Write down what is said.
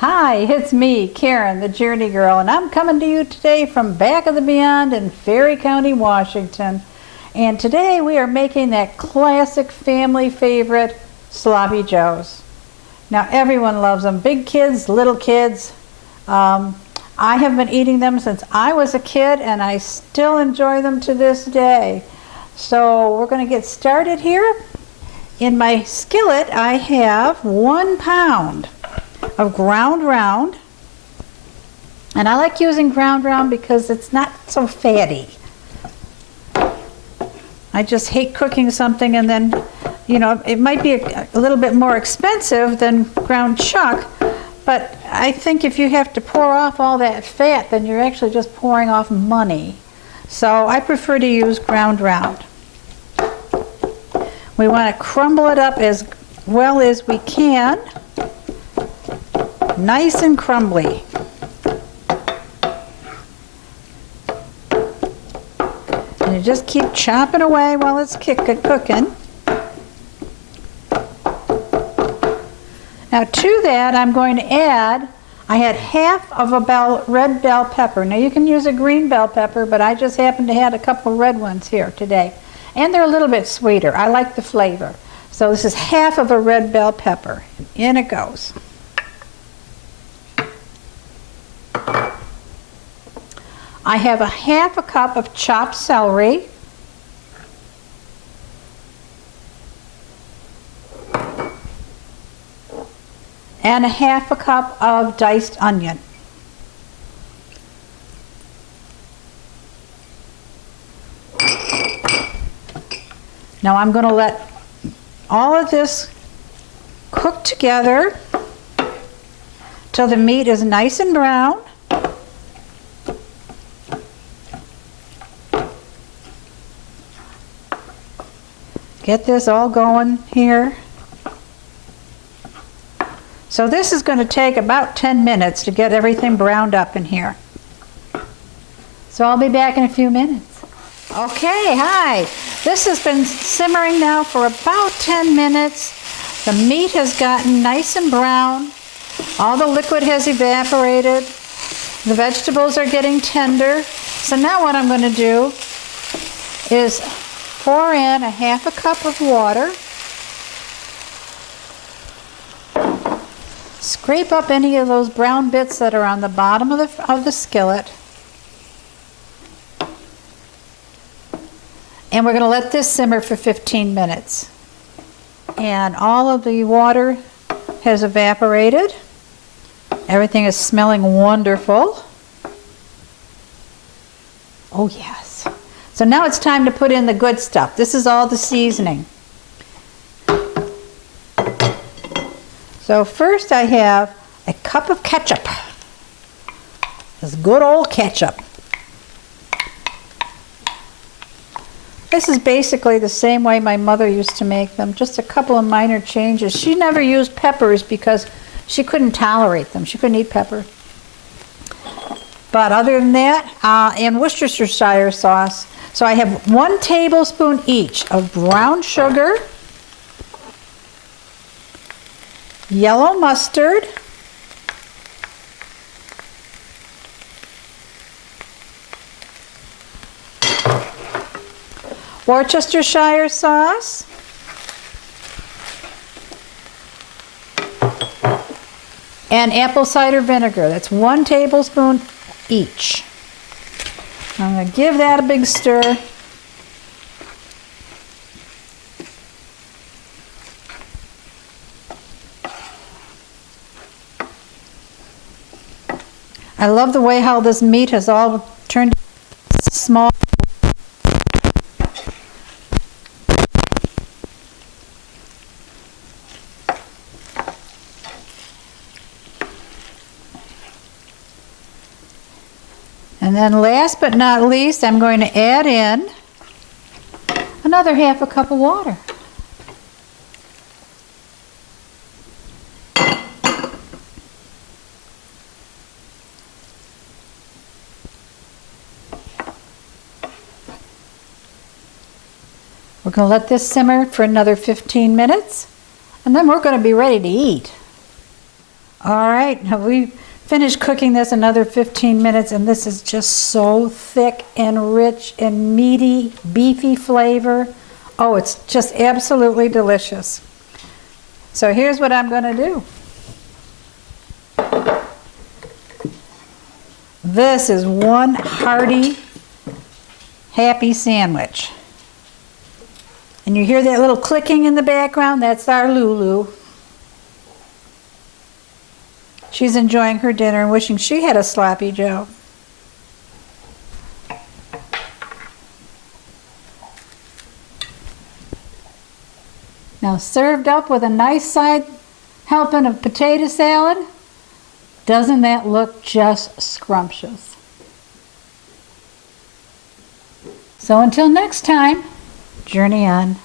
Hi, it's me, Karen, the Journey Girl, and I'm coming to you today from back of the beyond in Ferry County, Washington. And today we are making that classic family favorite, Sloppy Joes. Now everyone loves them, big kids, little kids. I have been eating them since I was a kid and I still enjoy them to this day. So we're going to get started here. In my skillet I have 1 pound of ground round, and I like using ground round because it's not so fatty. I just hate cooking something and then, you know, it might be a little bit more expensive than ground chuck, but I think if you have to pour off all that fat, then you're actually just pouring off money. So I prefer to use ground round. We want to crumble it up as well as we can. Nice and crumbly. And you just keep chopping away while it's cooking. Now to that I'm going to add, I had half of a red bell pepper. Now you can use a green bell pepper, but I just happen to have a couple red ones here today. And they're a little bit sweeter. I like the flavor. So this is half of a red bell pepper. In it goes. I have half a cup of chopped celery. And half a cup of diced onion. Now I'm going to let all of this cook together till the meat is nice and brown. Get this all going here. So this is going to take about 10 minutes to get everything browned up in here. So I'll be back in a few minutes. Okay, hi. This has been simmering now for about 10 minutes. The meat has gotten nice and brown. All the liquid has evaporated. The vegetables are getting tender. So now what I'm going to do is pour in a half a cup of water. Scrape up any of those brown bits that are on the bottom of the skillet. And we're going to let this simmer for 15 minutes. And all of the water has evaporated. Everything is smelling wonderful. Oh yes. So now it's time to put in the good stuff. This is all the seasoning. So first I have a cup of ketchup. This good old ketchup. This is basically the same way my mother used to make them, just a couple of minor changes. She never used peppers because she couldn't tolerate them. She couldn't eat pepper. But other than that, and Worcestershire sauce. So I have 1 tablespoon each of brown sugar, yellow mustard, Worcestershire sauce, and apple cider vinegar. That's 1 tablespoon each. I'm going to give that a big stir. I love the way how this meat has all turned small. And then last but not least, I'm going to add in another half a cup of water. We're going to let this simmer for another 15 minutes, and then we're going to be ready to eat. All right, now we finished cooking this another 15 minutes, and this is just so thick and rich and meaty, beefy flavor. Oh, it's just absolutely delicious. So here's what I'm going to do. This is one hearty, happy sandwich. And you hear that little clicking in the background? That's our Lulu. She's enjoying her dinner and wishing she had a sloppy Joe. Now served up with a nice side helping of potato salad. Doesn't that look just scrumptious? So until next time, journey on.